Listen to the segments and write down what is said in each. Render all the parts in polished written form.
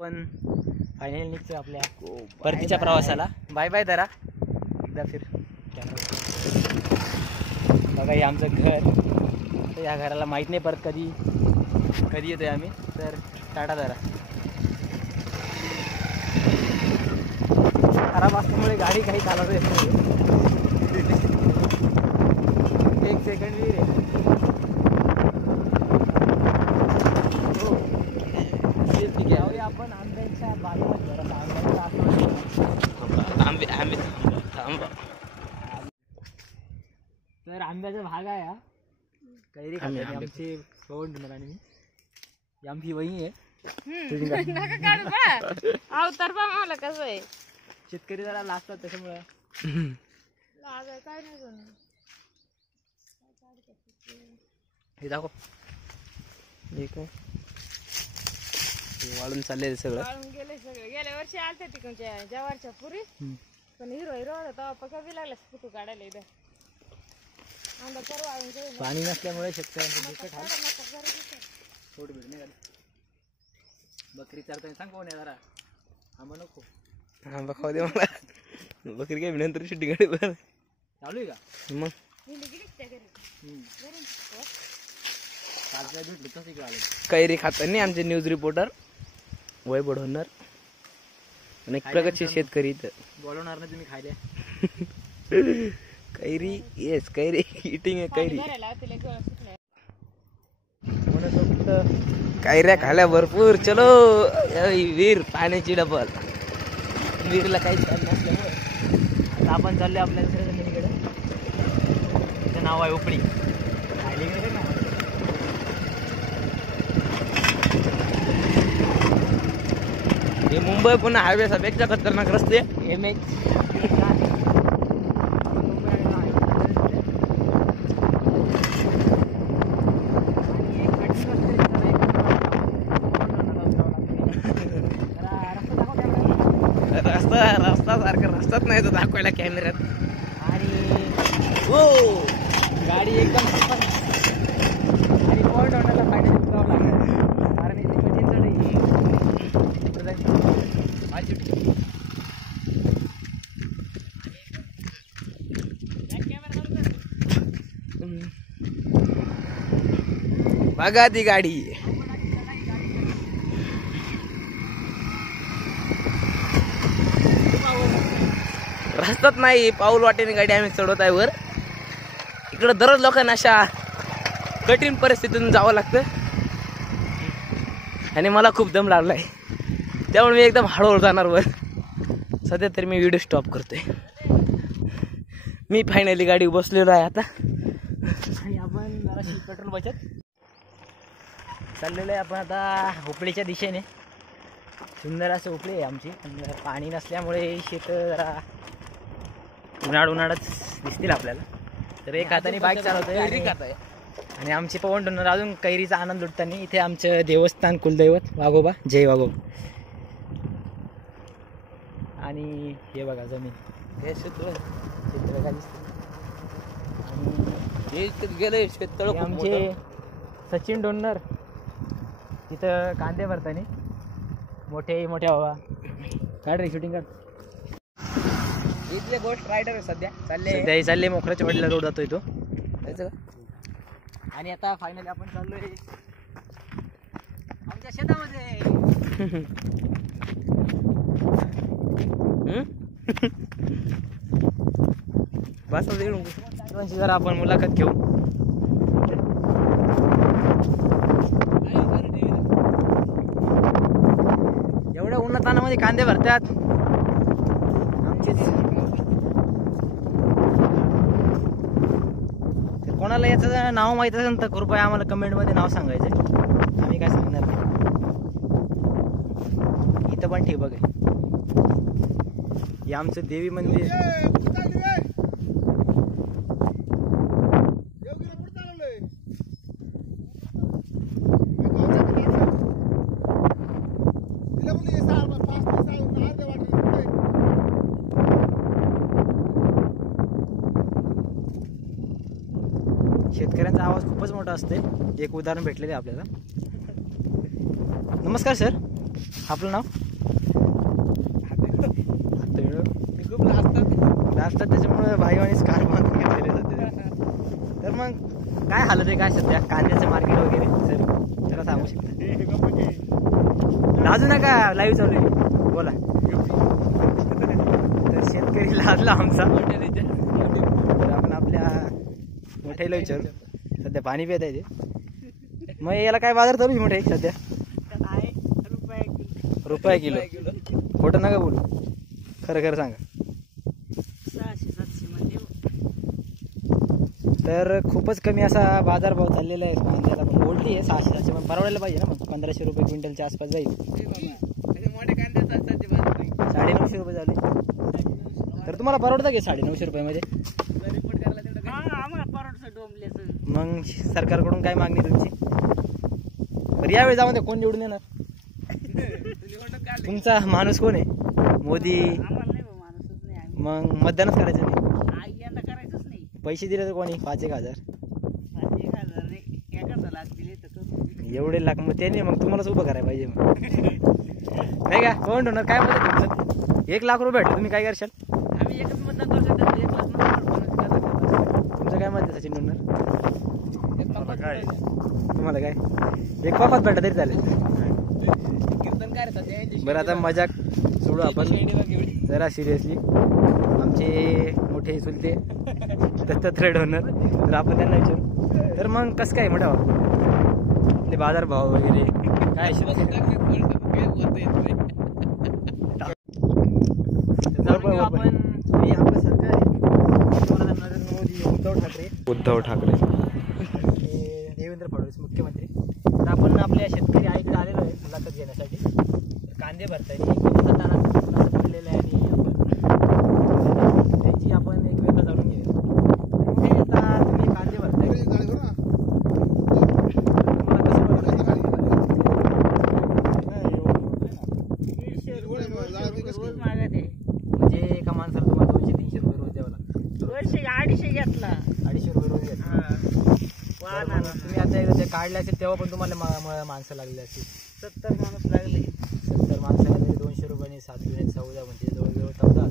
पण फायनल निघतो आपल्या परतीच्या प्रवासाला. बाय बाय जरा एकदा फिर बघा. हे आमचं घर. तर या घराला माहीत नाही परत कधी येतोय आम्ही. तर टाटा जरा. खराब असल्यामुळे गाडी काही चालवता येत नाही. एक सेकंड आपण आंब्याच्या बागेत तर आंब्याचा भाग आहे हा. कैरी खाते आमची पवन ढुंगर आणि मी. आमची वही आहे. शेतकरी जरा लागतात त्याच्यामुळे हे दाखव. वाळून चालले सगळं. वाळून गेले सगळे. गेल्या वर्षी आलते तिकडच्या जवारच्या पुरी. पण हिरो होता पका बी लागला फोटो काढायला. इथं पाणी नसल्यामुळे शेतकऱ्यांचं दुःख हाल. फोट भेट नाही झाली. बकरी चालताना सांग कोण आहे जरा. आंबा नको. आंबा खाऊ दे मला. बकरी काय नंतर शूटिंग चालू आहे का मग. कैरी खाताना आमचे न्यूज रिपोर्टर वैभव होणार. अनेक प्रकारचे शेतकरी इथं बोलवणार नाही तुम्ही खायला. कैरी येस कैरी इटिंग आहे. कैरी कैऱ्या खाल्या भरपूर. चलो वीर पाण्याची डबल. वीरला काही छान नसल्यामुळे आता आपण चाललोय आपल्या दुसऱ्या जमिनीकडे. त्याचं नाव आहे उपळी. हे मुंबई पुणे हायवे पेक्षा खतरनाक रस्ते. रस्ता सारखा रस्ताच नाही तो दाखवायला कॅमेऱ्यात. आणि हो गाडी एकदम आणि पॉईंट होण्याला फायनल उतरावं लागेल. कारण इथे कठीण चढ. बघा ती गाडी. रस्ताच नाही. पाऊल वाटेने गाडी आम्ही चढवत आहे वर. इकडं दररोज लोकांना अशा कठीण परिस्थितीतून जावं लागतं. आणि मला खूप दम लागलाय त्यामुळे मी एकदम हळूहळू जाणार वर. सध्या तरी मी व्हिडिओ स्टॉप करतोय. मी फायनली गाडी बसलेलो आहे आता. आणि आपण जरा पेट्रोल बचत चाललेलो आहे आपण आता उपळीच्या दिशेने. सुंदर असं उपळी आहे आमची. पाणी नसल्यामुळे शेत जरा उन्हाळ्यात दिसतील आपल्याला. तर एक हाताने बाईक चालवतोय आणि आमची पवन ढुंगर अजून कैरीचा आनंद लुटताना. इथे आमचं देवस्थान कुलदैवत वाघोबा. जय वाघोबा. आणि हे बघा जमीन. हे चित्र काय दिसतं. आणि गेले शेततळ आमचे सचिन डोन्नर तिथं कांदे भरताना. मोठे बाबा काढ रे शूटिंग काढ. इथले गोष्ट रायडर सध्या चालले मोखराच्या वाडीला रोड जातोय तो. आणि आता फायनली आपण चाललोय आमच्या शेतामध्ये. बस जरा आपण मुलाखत घेऊ. एवढ्या उन्हातानामध्ये कांदे भरतात आमचेच. कोणाला याचं नाव माहीत असेल तर कृपया आम्हाला कमेंटमध्ये नाव सांगायचं. आम्ही काय सांगणार नाही. इथं पण ठिबक आहे. हे आमचं देवी मंदिर. शेतकऱ्यांचा आवाज खूपच मोठा असते. एक उदाहरण भेटलेले आपल्याला. नमस्कार सर. आपलं नाव खूप लाजतात त्याच्यामुळे भाईवानीच कार बांधून घेतलेले सध्या. तर मग काय हालत आहे काय सध्या कांद्याचं मार्केट वगैरे सर त्याला सांगू शकता? लाजू नका, लाईव्ह चालू आहे, बोला. तर शेतकरी लाजला आमचा. तर आपण आपल्या मोठ्याला विचारू, सध्या पाणी पित आहे ते. मग याला काय बाजार चालू आहे मोठे सध्या? रुपये किलो. खोटं नका बोलू, खरं खरं सांगा. 600-700 तर खूपच कमी असा बाजारभाव चाललेला आहे कांद्याला. पण बोलली आहे 600-700, पण परवडायला पाहिजे ना. मग 1500 रुपये क्विंटलच्या आसपास जाईल. 950 रुपये झाले. तर तुम्हाला परवडतं की 950 रुपयामध्ये? मग सरकारकडून काय मागणी तुमची? बरं यावेळी जाऊन दे, कोण निवडून येणार? तुमचा माणूस कोण आहे? मोदी? मग मतदानच करायचं नाही? पैसे दिले तर कोणी? 5,000-1,000 एवढे लाख? मग त्याने मग तुम्हालाच उभं करायला पाहिजे मग. नाही का? कोण होणार? काय मत आहे तुमचं? 1 लाख रुपये भेटले, तुम्ही काय करशाल? आम्ही एकच मतदान करतो. तुमचं काय मत आहे सचिन डोनर? तुम्हाला काय 1 पापात भेटा तरी चालेल. बरं आता मजाक सोडू आपण, जरा सिरियसली. आमचे मोठे चुलते दत्तात्रय डोनर, तर आपण त्यांना विचारू. तर मग कसं काय मोठा आपले बाजारभाव वगैरे काय? आपण हे आपलं सरकार आहे, नरेंद्र मोदी, उद्धव ठाकरे, देवेंद्र फडणवीस मुख्यमंत्री. तर आपण आपल्या शेतकरी आईकडे आलेलो आहे मुलाखत घेण्यासाठी. कांदे भरताय दिलेलं आहे आणि त्याची आपण एक वेगळं जाणून घेऊया. कुठे येतात तुम्ही कांदे भरताय? म्हणजे एका माणसाला तुम्हाला 200-300 रुपये रोज द्यावं लागतं. 200-250 घेतला. 250 रुपये रोज घेतला. तुम्ही आता एकदा ते काढले असेल तेव्हा पण तुम्हाला माणसं लागली असतील. 70 माणूस लागले. 70 माणसाला तरी 200 रुपयाने 7 जुने 14, म्हणजे जवळजवळ 14,000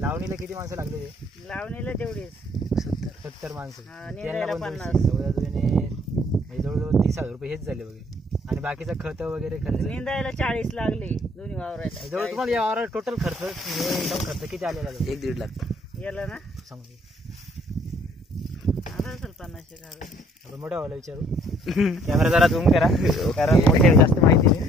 लावणीला किती माणसं लागले? लावणीला तेवढीच 70 माणसं. निंदायला 50. 14 जुने म्हणजे जवळजवळ 30,000 रुपये हेच झाले वगैरे. आणि बाकीचा खत वगैरे खर्च निंदायला 40 लागले दोन्ही वावरायला. जवळ तुम्हाला या वावरात टोटल खर्च एकदम खर्च किती आलेला? 1-1.5 लाख गेला ना. सांगू आता असेल 50 आपण मोठ्या व्हायला विचारू. कॅमेरा जरा झूम करा, कारण मोठ्या जास्त माहिती नाही.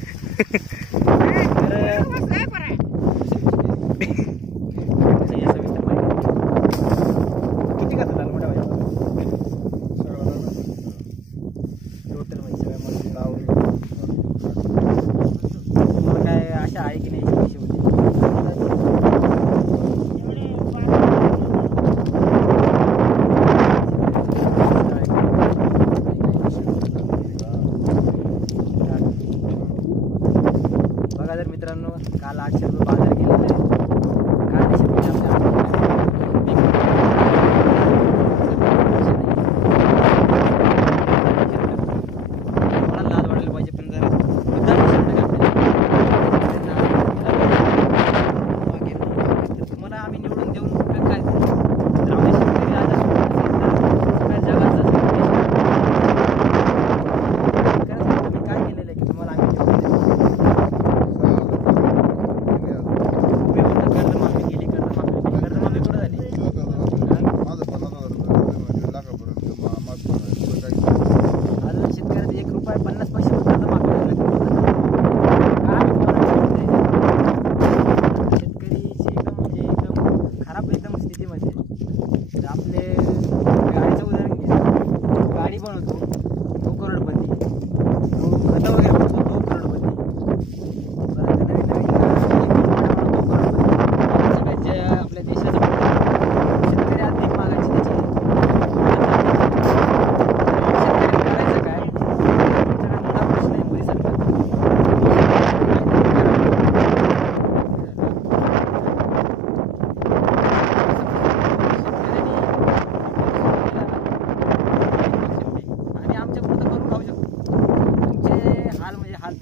किती खर्च झाला मोठ्या व्हायला टोटल? म्हणजे सगळ्या मग काय अशा आहे की नाही पैसे होते? बघा जर मित्रांनो, काल 800 रुपये बाजार केलेला आहे. काल शेतकरी मला लाज वाढायला पाहिजे, पण जरा तुम्हाला आम्ही निवडून देऊन उपयोग काय? तर आपल्या शेतकरी आज जगाचा काय केलेलं आहे की तुम्हाला आम्ही निवडून देऊ?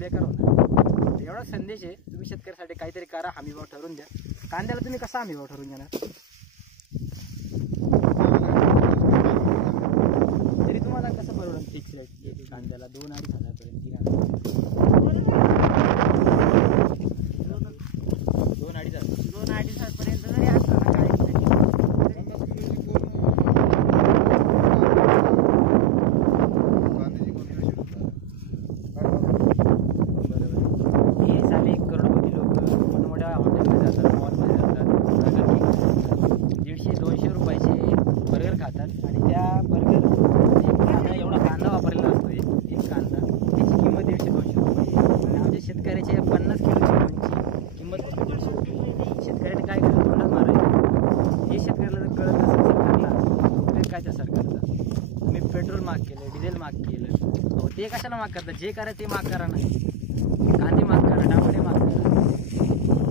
बेकार होणार. एवढा संदेश आहे, तुम्ही शेतकऱ्यासाठी काहीतरी करा, हमी भाव ठरवून द्या. कांद्याला तुम्ही कसा हमी भाव ठरवून देणार? तरी तुम्हाला कसं परवडेल फिक्स रेट येते कांद्याला 2-2.5 हजारपर्यंत, 2-2.5 हजार 2-2.5 हजारपर्यंत जरी असला ना काळी हे साले करोडपती लोक मोठमोठ्या हॉटेलमध्ये जातात, मॉलमध्ये जातात, 150-200 रुपयाचे बर्गर खातात आणि त्या बर्गर आता एवढा कांदा वापरलेला असतो. एक कांदा त्याची किंमत 150-200 रुपये आणि आमच्या शेतकऱ्याच्या 50 किलोची किंमत फक्त 150 रुपये. शेतकऱ्याने काय करायचं? तोंडात मारायचं. हे शेतकऱ्याला जर कळत नसेल सरकारला, उपयोग काय त्या सरकारचा? तुम्ही पेट्रोल माग केलं, डिझेल माग केलं, अहो ते कशाला माग करतात? जे करायचं ते माग करा ना. कांदे माग करा, टमाटे माग करा,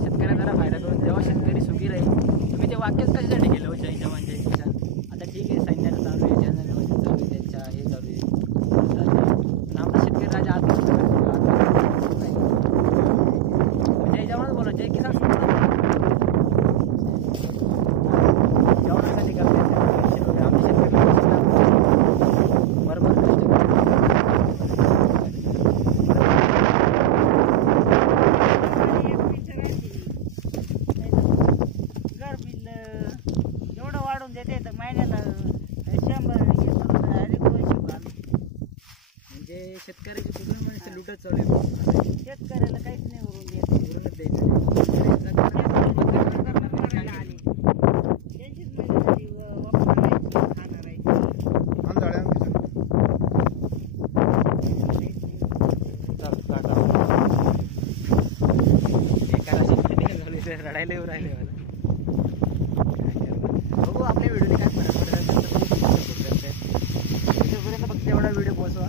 शेतकऱ्याला जरा फायदा करून जेव्हा शेतकरी सुखी राहील. तुम्ही ते वाक्यच कशासाठी केलं हो? जय जवान जय किसान. आता ठीक आहे, सैन्याला चालू आहे, जनरल व्यवस्थित चालू आहे, त्यांच्या हे चालू आहे, पण आमचा शेतकरी राजा आत्महत्या करतो. जय जवान बोला, जय किसान जवानासाठी करतात आमच्या शेतकऱ्याला बरोबर कष्ट करतात. घर बिल एवढं वाढून देते तर महिन्याला 100 आणि पैसे वाढ. म्हणजे शेतकऱ्याची कुठून म्हणजे लुटत चालू आहे. शेतकऱ्याला काहीच नाही उरून देत. उरूनच द्यायचं नाही. करायला आले त्यांचीच मेहनती वापरायची, खाणारायची. रडायला येऊ राहिले मला. बघू आपल्या व्हिडिओने काय फरक पडत. युजरपर्यंत फक्त एवढा व्हिडिओ पोहोचवा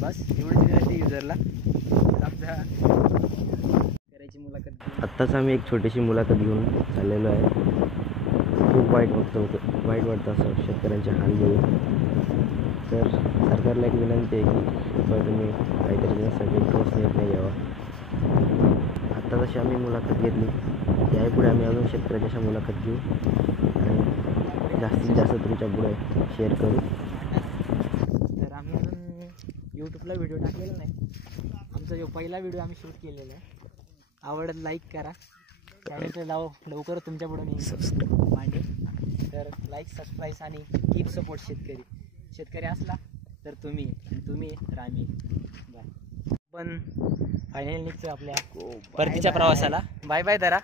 बस, एवढी दिली युजरला. आमचा करायची मुलाखत. आत्ताच आम्ही एक छोटीशी मुलाखत घेऊन चाललेलो आहे. खूप वाईट वाटतं असं शेतकऱ्यांचे हाल बघून. तर सरकारला एक विनंती आहे की कृपया तुम्ही काहीतरी त्याच्यासाठी ठोस निर्णय घ्यावा. आत्ता जशी आम्ही मुलाखत घेतली, त्यापुढे आम्ही अजून शेतकऱ्याच्या मुलाखत घेऊ आणि जास्तीत जास्त तुमच्या पुढे शेअर करू. तर आम्ही अजून यूट्यूबला व्हिडिओ टाकलेला नाही. आमचा जो पहिला व्हिडिओ आम्ही शूट केलेला आहे. आवडत लाईक करा. चॅनलला लवकर तुमच्या पुढे मी मांडे. तर लाईक, सबस्क्राईब आणि कीप सपोर्ट शेतकरी असला तर तुम्ही आणि तुम्ही तर आम्ही. बाय. पण फायनल निघतो आपल्या परतीच्या प्रवासाला. Bye bye. धरा.